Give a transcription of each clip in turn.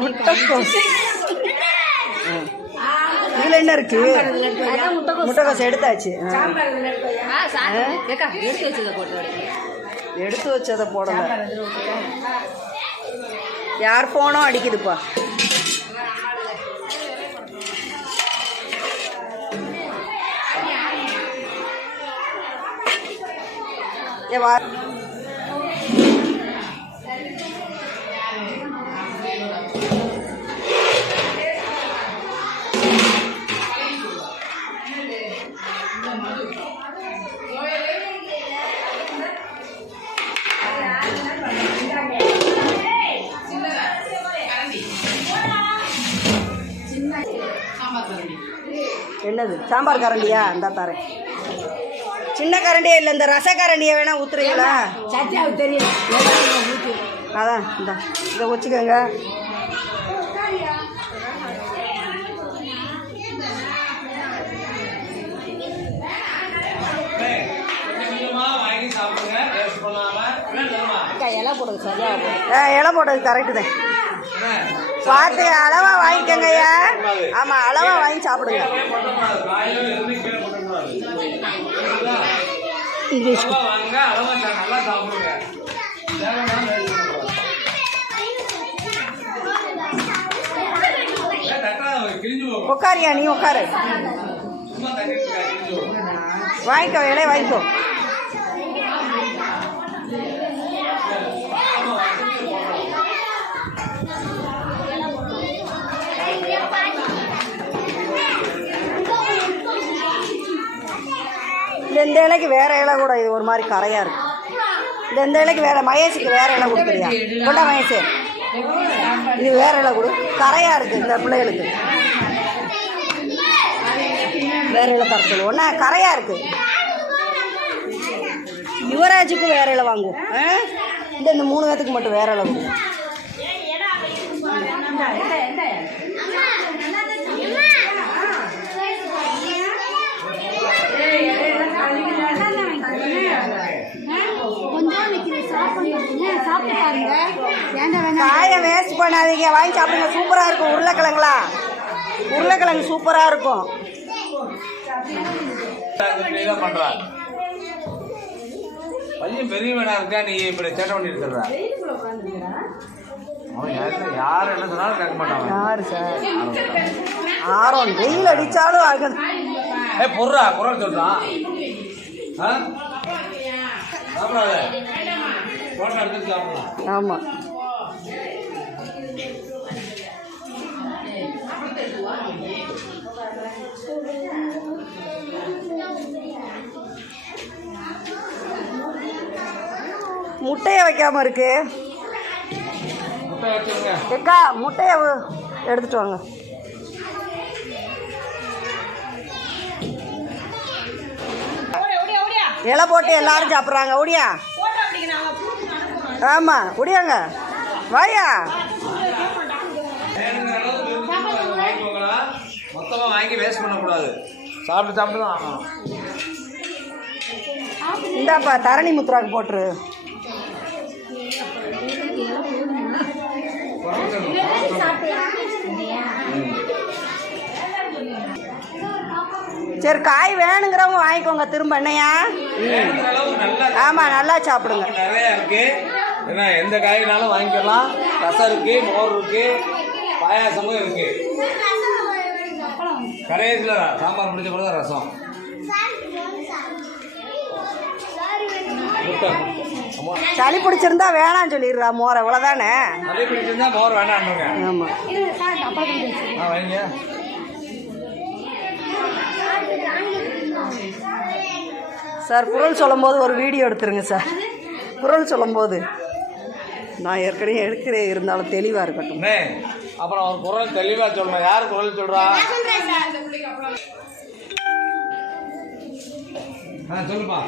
முட்டைக்கோஸ் இதுல என்ன இருக்கு முட்டைக்கோஸ் எடுத்தாச்சு எடுத்து வச்சதை போட்டு போடல. யார் ஃபோனும் அடிக்குதுப்பா. என்னது? சாம்பார் கரண்டியா? இந்த தரேன். சின்ன கரண்டியே இல்லை இந்த ரச கரண்டியை வேணா ஊத்துறீங்களா? சத்யாவுக்கு தெரியும். அதான் இந்த இதை வச்சுக்கோங்க? இலை போடுங்க சரியா ஆ, இலை போட்டது கரெக்டு தான். பார்த்து அளவா வாங்கிக்கோங்கய்யா ஆமாம் அளவா வாங்கி சாப்பிடுங்க. போகும். உட்காரியா நீ உட்காரு வாங்கிக்கோ இலையை வாங்கிக்கோ இந்த இலைக்கு வேற இலை கூட இது ஒரு மாதிரி கரையா இருக்கு. இந்த இந்த இலைக்கு வேற மகேஷுக்கு வேற இலை கொடுக்குறியா? கொண்டா மகேஷே. இது வேற இலை கொடு. கரையா இருக்கு இந்த பிள்ளைகளுக்கு. வேற இலை தர சொல்லுவோம் ஒன்றா கரையா இருக்கு. யுவராஜுக்கும் வேற இலை வாங்குவோம் இந்த இந்த மூணு பேத்துக்கு மட்டும் வேற இலை கொடுங்க கொஞ்சம் நிற்கிது சாப்பிடுங்க சாப்பிட்டு பாருங்க வேண்டாம் வேண்டாம் காயை வேஸ்ட் பண்ணாதீங்க. வாங்கி சாப்பிடுங்க. சூப்பராக இருக்கும். உருளைக்கிழங்குலா? உருளைக்கிழங்கு சூப்பராக இருக்கும். பையன் பெரியவனா இருக்கா? நீ இப்படி சேட்டை பண்ணி இருக்கிற? அவன் யாரு- என்ன சொன்னாலும் கேட்க மாட்டான் யாரு சார் ஆரோன் வெயில் அடிச்சாலும் ஆகுது ஏ பொர்றா. குரல் சொல்றான் ஆ? சாப்பிடாத. ஆமாம் முட்டையை வைக்காம இருக்கு. முட்டை எக்கா முட்டையை எடுத்துட்டு வாங்க. இலை போட்டு எல்லாரும் சாப்பிட்றாங்க. ஒடியா? ஆமாம் ஒடியாங்க. வாயா? மொத்தமாக வாங்கி வேஸ்ட் பண்ணக்கூடாது. சாப்பிட்டு சாப்பிட்டு தான் ஆகணும். இந்தாப்பா தரணி முத்துராக்கு போட்டுரு. சரி காய் வேணுங்கிறவங்க வாங்கிக்கோங்க திரும்ப என்னையா ஆமாம் நல்லா சாப்பிடுங்க. நிறைய இருக்கு. ஏன்னா எந்த காய்னாலும் வாங்கிக்கலாம். ரசம் இருக்கு மோர் இருக்கு பாயாசமும் இருக்கு. கடைசியில் சாம்பார் முடிஞ்ச கூட தான் ரசம். சளி பிடிச்சிருந்தா வேணாம்னு சொல்லிடுறா மோரை இவ்வளோதானே நிறைய பிடிச்சிருந்தா மோர் வேண்டாம்னுங்க ஆமாம் ஆ வைங்க. சார் குரல் சொல்லும்போது ஒரு வீடியோ எடுத்துருங்க சார். குரல் சொல்லும்போது. நான் ஏற்கனவே எடுக்கிறேன் இருந்தாலும் தெளிவாக இருக்கட்டும். அப்புறம் ஒரு குரல் தெளிவா சொல்லணும் யார் குரல் சொல்றா? ஆ சொல்லுப்பா.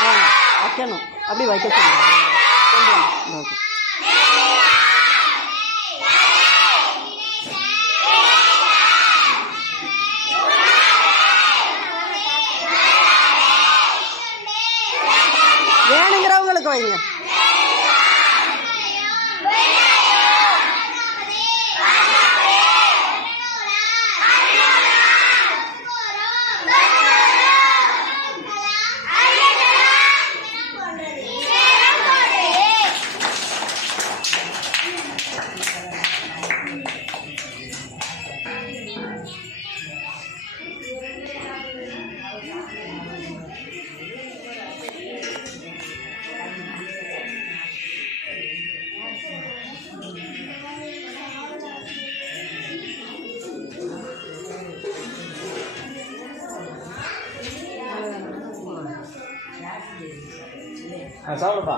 ஆ வைக்கணும். அப்படி வைக்க சொல்லுங்க. கொண்டு சாப்பிடுப்பா.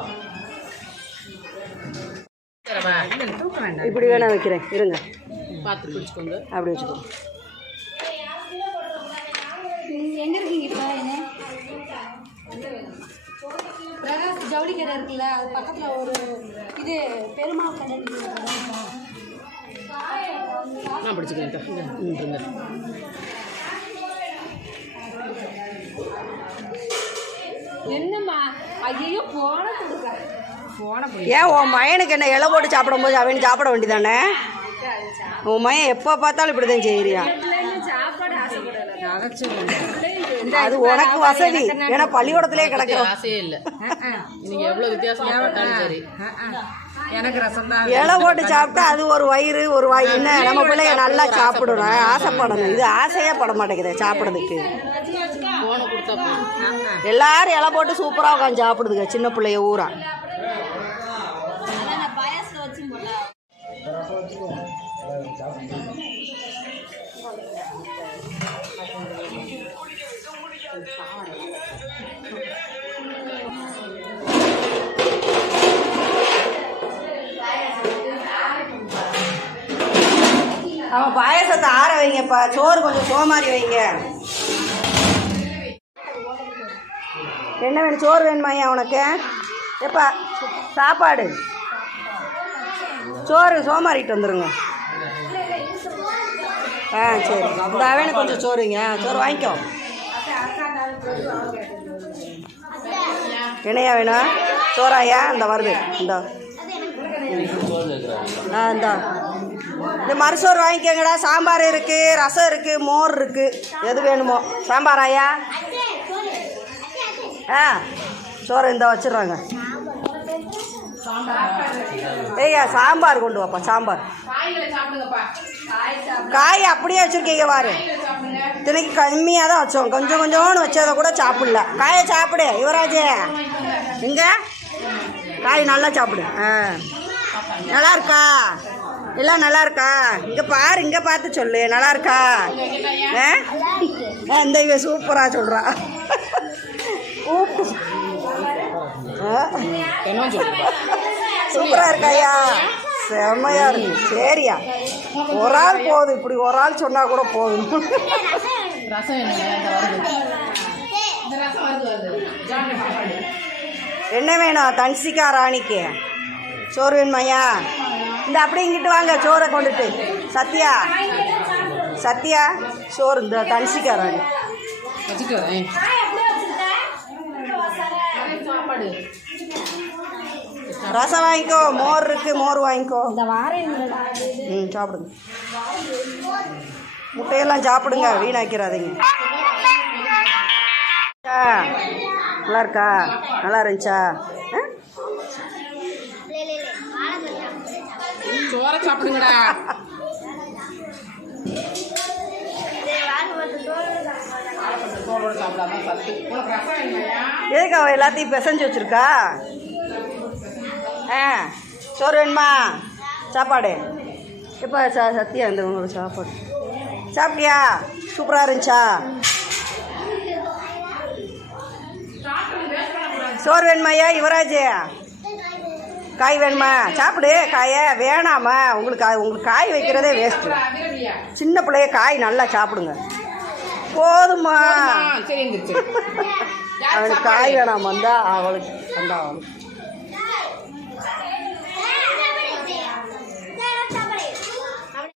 இப்படி வேணா வைக்கிறேன். இருங்க. பார்த்து பிடிச்சிக்கோங்க. அப்படி வச்சுக்கோங்க எங்க இருக்கீங்க இப்போ என்ன? பிரகாஷ் ஜவுளி கடை இருக்குல்ல அது பக்கத்துல ஒரு இது பெருமாள் கடை நான் பிடிச்சிக்கிறேன் என்னம்மா? ஐயோ போன கொடுக்க போன ஏன் உன் மயனுக்கு என்ன இலை போட்டு சாப்பிடும்போது அவன் சாப்பிட வேண்டியதானே? உன் மயன் எப்போ பார்த்தாலும் இப்படி தான் அரைச்சு அது உனக்கு வசதி. ஏன்னா பள்ளிக்கூடத்திலே கிடக்குறோம். ஆசையே இல்லை. நீங்க எவ்வளவு வித்தியாசமா போட்டாலும் சரி. எனக்கு ரசம் தான். இலை போட்டு சாப்பிட்டா அது ஒரு வயிறு ஒரு வாய். என்ன? நம்ம பிள்ளைங்க நல்லா சாப்பிடணும் ஆசைப்படணும். இது ஆசையே பட மாட்டேங்குது சாப்பிட்றதுக்கு. கொடுத்தா போதும். எல்லாரும் இலை போட்டு சூப்பராக உட்காந்து சாப்பிடுதுங்க. சின்ன பிள்ளைய ஊரா. அவன் பாயசத்தை ஆற வைங்கப்பா. சோறு கொஞ்சம் சோமாரி வைங்க. என்ன வேணும்? சோறு வேணுமாய்யா உனக்கு? எப்பா சாப்பாடு. சோறு சோமாரிட்டு வந்துடுங்க ஆ சரி. இந்த வேணும் கொஞ்சம் சோறுங்க சோறு வாங்கிக்கோ. என்னையா வேணும்? சோறாயா இந்த வருது. இந்த. ஆ இந்தா. இந்த மறுசோறு வாங்கிக்கோங்கடா. சாம்பார் இருக்குது ரசம் இருக்குது மோர் இருக்குது எது வேணுமோ. சாம்பாராயா ஆ சோறு இந்த வச்சிடுறாங்க. ஏய்யா சாம்பார் கொண்டு வாப்பா சாம்பார். காய் அப்படியே வச்சுருக்கீங்க பாரு. இத்தனைக்கு கம்மியாக தான் வச்சோம். கொஞ்சம் கொஞ்சோன்னு வச்சதை கூட சாப்பிடல. காயை சாப்பிடு யுவராஜே. இங்கே காய் நல்லா சாப்பிடு. ஆ. நல்லா இருக்கா? எல்லாம் நல்லா இருக்கா? இங்கே பாரு இங்கே பார்த்து சொல்லு. நல்லா இருக்கா? ஆ? ஆ, இந்த சூப்பராக சொல்கிறா சூப்பராக இருக்காயா? செம்மையா இருக்கு. சரியா? ஒரு ஆள் போதும். இப்படி ஒரு ஆள் சொன்னா கூட போதும். என்ன வேணும் தன்சிகா ராணிக்கு? சோறு வேணுமாய்யா இந்த அப்படியே இங்கிட்டு வாங்க சோறை கொண்டுட்டு. சத்யா? சத்யா? சோறு இந்த தன்சிகா ராணி வச்சுக்கிறேன் சாப்பாடு ரசம் வாங்கிக்கோ மோர் இருக்கு மோர் வாங்கிக்கோ. இந்த வாரம் ம் சாப்பிடுங்க. முட்டையெல்லாம் சாப்பிடுங்க வீணாக்கிறாதீங்க. நல்லா இருக்கா? நல்லா இருந்துச்சா? சோற சாப்பிடுங்கடா. எதுக்கு அவள் எல்லாத்தையும் பிசைஞ்சு வச்சுருக்கா? ஆ சோறு வேணுமா? சாப்பாடு. இப்போ ச சத்தியா இந்த உங்களுக்கு சாப்பாடு? சாப்பிட்டியா? சூப்பராக இருந்துச்சா? சோறு வேணுமாய்யா யுவராஜ். காய் வேணுமா? சாப்பிடு காயை. வேணாமா? உங்களுக்கு உங்களுக்கு காய் வைக்கிறதே வேஸ்ட்டு சின்ன பிள்ளைய காய் நல்லா சாப்பிடுங்க. போதுமா அவனுக்கு காய் வேணாம் வந்தா அவளுக்கு வந்தா அவளுக்கு.